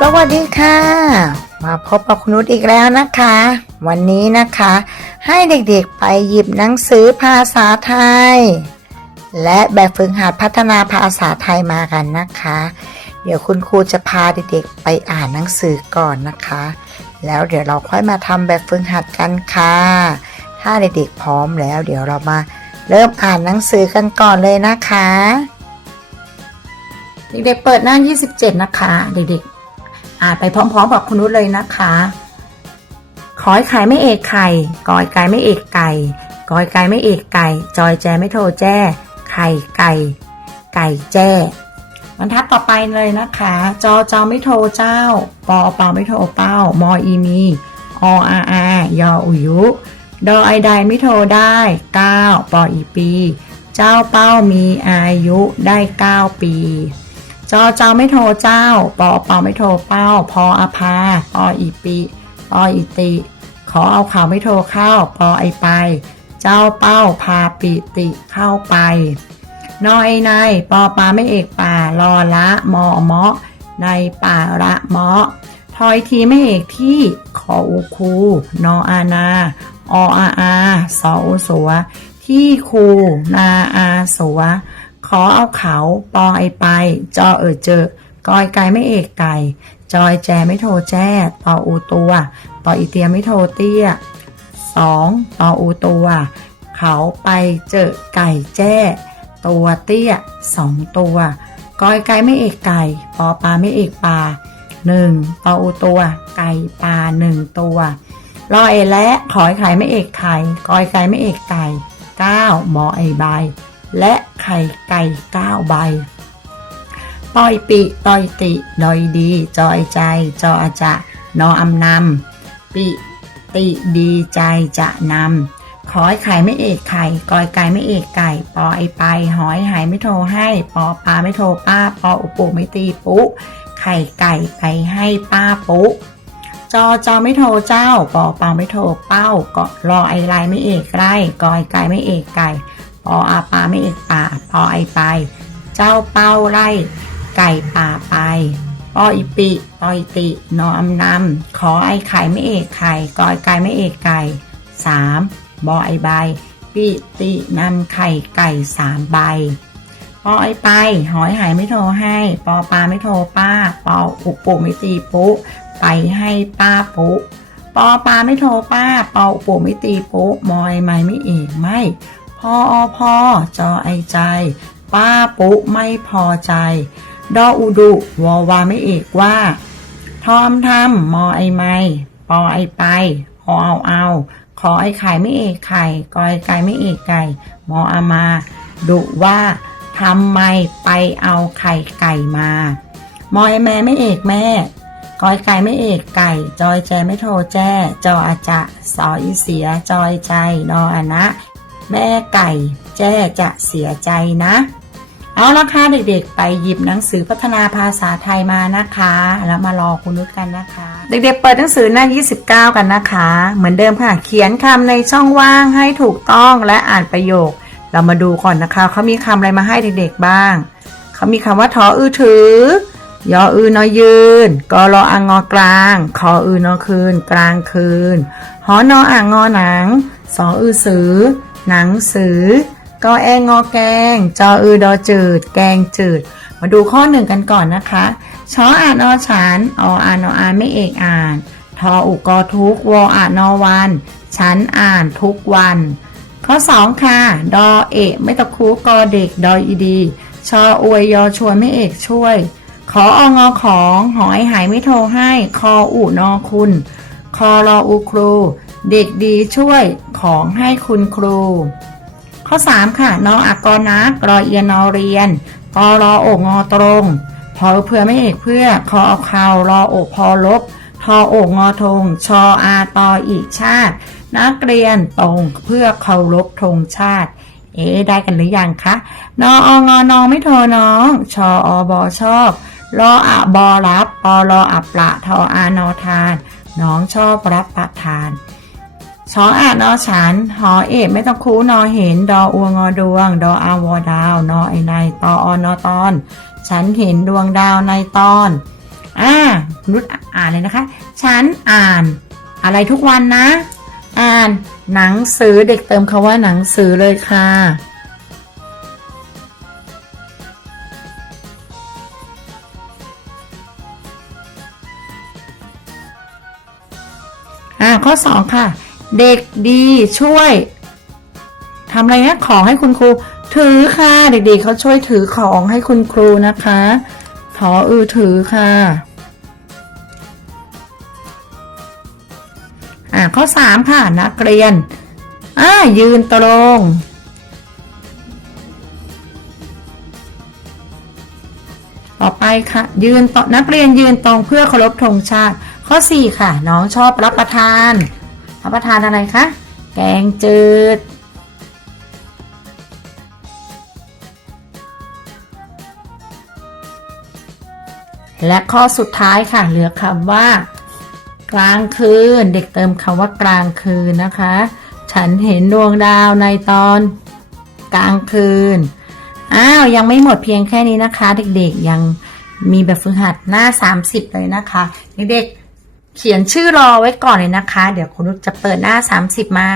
สวัสดีค่ะ มาพบกับคุณนุชอีกแล้วนะคะ วันนี้นะคะ ให้เด็กๆไปหยิบหนังสือภาษาไทย และแบบฝึกหัดพัฒนาภาษาไทยมากันนะคะ เดี๋ยวคุณครูจะพาเด็กๆไปอ่านหนังสือก่อนนะคะ แล้วเดี๋ยวเราค่อยมาทำแบบฝึกหัดกันค่ะ ถ้าเด็กๆพร้อมแล้ว เดี๋ยวเรามาเริ่มอ่านหนังสือกันก่อนเลยนะคะ เด็กๆเปิดหน้า 27 นะคะ เด็กๆ อ่านไปพร้อมๆกับคุณนุชเลยนะคะ ขอยไข่ไม่เอกไข่กอยไก่ไม่เอกไก่กอยไก่ไม่เอกไก่ จอยแจไม่โทรแจ้ ไข่ไก่ ไก่แจ้บรรทัดต่อไปเลยนะคะ จอจอไม่โทรเจ้า ปอเปาไม่โทรเป้า มออีมีออาอายออุยุดอไอใดไม่โทรได้เก้าปออีปี เจ้าเป้ามีอายุได้เก้าปี จอเจ้าไม่โทรเจ้า ปอเปาไม่โทรเป้า พออาภาปออีปีปออีติ ขอเอาข่าวไม่โทรเข้า ปอไอไป เจ้าเป้าพาปิติเข้าไป นอไอในปอปาไม่เอกป่ารอละมอเมาะในป่าระเมาะทอยทีไม่เอกที่ขออุคู นออานา ออาอาสออุสัวที่คูนาอาสัว ขอเอาเขา ปอไอไป จอเออเจอ กอยไก่ไม่เอกไก่ จอยแจไม่โทรแจ้ปออูตัวปออีเตียไม่โทรเตี้ยสองปออูตัว เขาไปเจอไก่แจ้ ตัวเตี้ยสองตัวกอยไก่ไม่เอกไก่ ปอปลาไม่เอกปลาหนึ่งปออูตัว ไก่ปลาหนึ่งตัวรอเอและขอยไข่ไม่เอกไข่กอยไก่ไม่เอกไก่เก้าหมอไอใบและ ข่ไก่เก้าใบปอยปิตอยติดอยดี จอยใจ จออาจะนออำนำปิติดีใจจะนำขอยไข่ไม่เอกไข่กอยไก่ไม่เอกไก่ ปอไอไป หอยหายไม่โทรให้ ปอปลาไม่โทรป้า ปออุปุไม่ตีปุไข่ไก่ไปให้ป้าปุจอจอไม่โทรเจ้า ปอเปาไม่โทรเป้าเก็รอไอไรไม่เอกไรกอยไก่ไม่เอกไก่ ออาปาไม่เอกป่าปอไอไป เจ้าเป้าไล่ไก่ป่าไปปออีปิปออีติ นออำนำขอไอไข่ไม่เอกไข่กอยไก่ไม่เอกไก่สามบอไอใบปิตินำไข่ไก่สามใบปอไอไป หอยหายไม่โทรให้ ปอปลาไม่โทรป้า ปออุปุไม่ตีปุไปให้ป้าปุปอปลาไม่โทรป้า ปออุปุไม่ตีปุมอยไม่ไม่เอกไม่ พออพอจอไอใจ ป้าปุ๊ไม่พอใจ ดออุดุวอวาไม่เอกว่า ทอมทำมอไอไม่ปอไอไปอเอาเอาขอไอไข่ไม่เอกไข่กอยไก่ไม่เอกไก่ มออามา ดุว่าทำไมไปเอาไข่ไก่มา มอไอแม่ไม่เอกแม่กอยไก่ไม่เอกไก่ จอยแจไม่โทรแจ้ จออาจะสออีเสีย จอยใจนออนะ แม่ไก่ แจ้จะเสียใจนะ เอาละค่ะเด็กๆ ไปหยิบหนังสือพัฒนาภาษาไทยมานะคะ แล้วมารอคุณนุชกันนะคะ เด็กๆ เปิดหนังสือหน้า 29 กันนะคะ เหมือนเดิมค่ะ เขียนคำในช่องว่างให้ถูกต้องและอ่านประโยค เรามาดูก่อนนะคะ เขามีคำอะไรมาให้เด็กๆบ้าง เขามีคำว่าทออือถือยออือนอยืนกอรออ่างอกลาง คออือนอคืน กลางคืน หอนออ่างงอหนัง สออือสือ หนังสือกอแองอแกง จออือดอจืด แกงจืด มาดูข้อหนึ่งกันก่อนนะคะชออ่านอฉันออ่านออ่านไม่เอกอ่าน ทออุกอทุกวออ่านอวัน ฉันอ่านทุกวัน ข้อสองค่ะ ดอเอกไม่ตะคูกอเด็ก ดออีดี ชออวยยอชวนไม่เอกช่วย ขอองอของ หอยหายไม่โทรให้ คออุนอคุณ คอรออูครู เด็กดีช่วยของให้คุณครู ข้อ 3 ค่ะนออักกอนักรอเอียนนอเรียนกอรอโอกงอตรงพอเพื่อไม่เอกเพื่อคอเอาคาวรอโอกพอลบทอโอกงอทง ชออาตออีชาติ นักเรียนตรงเพื่อเคารพธงชาติ เอ๊ได้กันหรือยังคะนอองอนอไม่โทรน้อง ชออบอชอบรออะบอรับปอรออับละทออานอทาน น้องชอบรับประทาน ชออ่านนอฉัน หอเอกไม่ต้องคูนอเห็น ดออวงอดวง ดออาวอดาว นอไอในตออนอตอน ฉันเห็นดวงดาวในตอน อ่าคุณนุชอ่านเลยนะคะ ฉันอ่าน อะไรทุกวันนะ อ่านหนังสือเด็กเติมคาว่าหนังสือเลยค่ะอ่าข้อสองค่ะ เด็กดีช่วยทำอะไรนะของให้คุณครู ถือค่ะเด็กๆเขาช่วยถือของให้คุณครูนะคะถออือถือค่ะอ่าข้อสามค่ะนักเรียนอ่ายืนตรงต่อไปค่ะ ยืนต่อนักเรียนยืนตรงเพื่อเคารพธงชาติ ข้อ 4 ค่ะ น้องชอบรับประทาน รับประทานอะไรคะ แกงจืด และข้อสุดท้ายค่ะ เหลือคำว่า กลางคืน เด็กเติมคำว่ากลางคืนนะคะ ฉันเห็นดวงดาวในตอน กลางคืน อ้าว ยังไม่หมดเพียงแค่นี้นะคะ เด็กๆยังมีแบบฝึกหัดหน้า 30 เลยนะคะ เด็กๆ เขียนชื่อรอไว้ก่อนเลยนะคะ เดี๋ยวคุณนุชจะเปิดหน้า 30 มา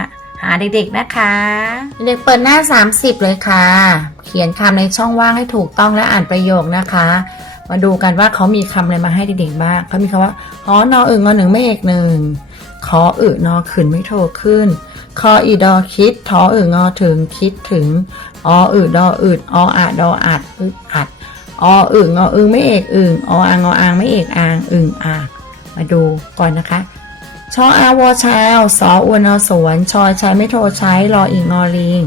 หาเด็กๆนะคะ เด็กเปิดหน้า 30 เลยค่ะ เขียนคำในช่องว่างให้ถูกต้องและอ่านประโยคนะคะ มาดูกันว่าเขามีคำอะไรมาให้เด็กๆบ้างเขามีคำว่าหอนออึงงอหนึ่งไม่เอกหนึ่งขออึนอขืนไม่โทรขึ้นคออีดอคิดทออึงอถึงคิดถึงออึดออึดออาดออัดอึดอัดออึงออึงไม่เอกอึงออางออางไม่เอกอางอึงอาก มาดูก่อนนะคะชออาวอชาวสออวนอสวน ชอใช้ไม่โทรใช้รออีกงอลิง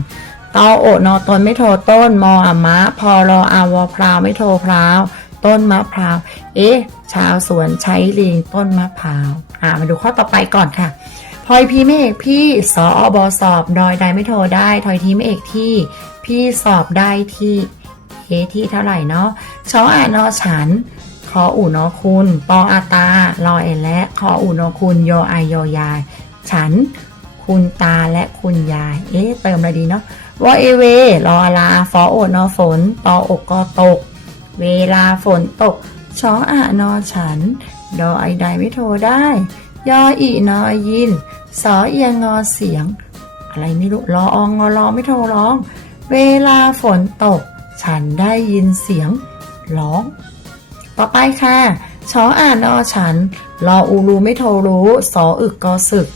ตอโอนอตนไม่โทรต้น มออามะ พอรออาวอพราวไม่โทรพราว ต้นมะพร้าว เอ๊ะ ชาวสวนใช้ลิงต้นมะพร้าว อ่ามาดูข้อต่อไปก่อนค่ะพลอยพีไม่เอกพี่สออบอสอบดอยใดไม่โทรได้ทอยทีไม่เอกที่ พี่สอบได้ที่เอที่เท่าไหร่เนาะชออานอฉัน ขออู่นอคุณ ปออาตา รอเอและขออู่นอคุณโยอายโยยาย ฉัน คุณตาและคุณยาย เอ๊ะเติมอะไรดีเนาะวอเอเว รอลา ฟอโอนอฝน ตออกก็ตก เวลาฝนตกชออะนอฉัน ดอไอใดไม่โทรได้ ยออีนอยิน สอเอียงอเสียง อะไรไม่รู้ รอองงอรอไม่โทรร้อง เวลาฝนตก ฉันได้ยินเสียง ร้อง ต่อไปค่ะชออ่านอฉัน รออูรูไม่โทรรู้สออึกกอสึก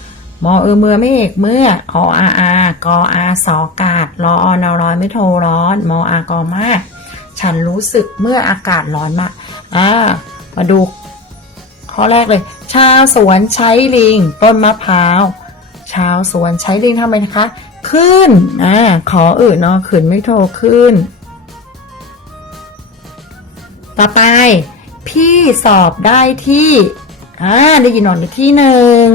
มอเออเมื่อไม่เอกเมื่อออาอากออาสอกาดรออนอร้อยไม่โทรร้อน มออากอมาก ฉันรู้สึกเมื่ออากาศร้อนมากอ่ามาดู ข้อแรกเลย ชาวสวนใช้ลิง ต้นมะพร้าว ชาวสวนใช้ลิงทำไมนะคะ ขึ้นอ่าขออื่นนอขืนไม่โทรขึ้น ต่อไป พี่สอบได้ที่อ่าได้ยินหนอนที่หนึ่ง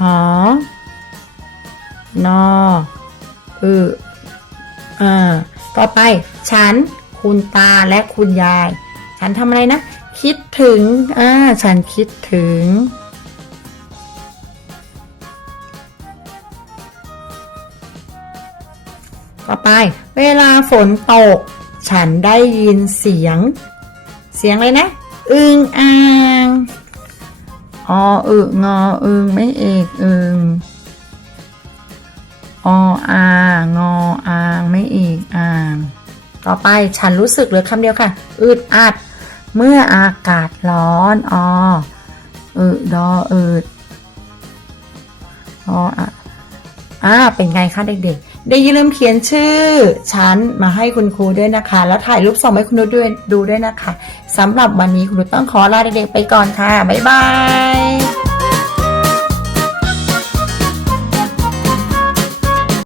หอนออืออ่าต่อไป ฉัน คุณตาและคุณยาย ฉันทำอะไรนะ คิดถึง อ่า ฉันคิดถึง ต่อไป เวลาฝนตก ฉันได้ยินเสียง เสียงเลยนะอึงอ่างออึงออึงไม่เอกอึงออางออางไม่เอกอ่าง ต่อไปฉันรู้สึกเหลือคำเดียวค่ะ อึดอัด เมื่ออากาศร้อนออึดออึดออะอ่าเป็นไงคะเด็กๆ ได้อย่าลืมเขียนชื่อชั้นมาให้คุณครูด้วยนะคะ แล้วถ่ายรูปส่งให้คุณดูด้วยดูด้วยนะคะสำหรับวันนี้คุณครูต้องขอลาเด็กๆไปก่อนค่ะ บ๊ายบาย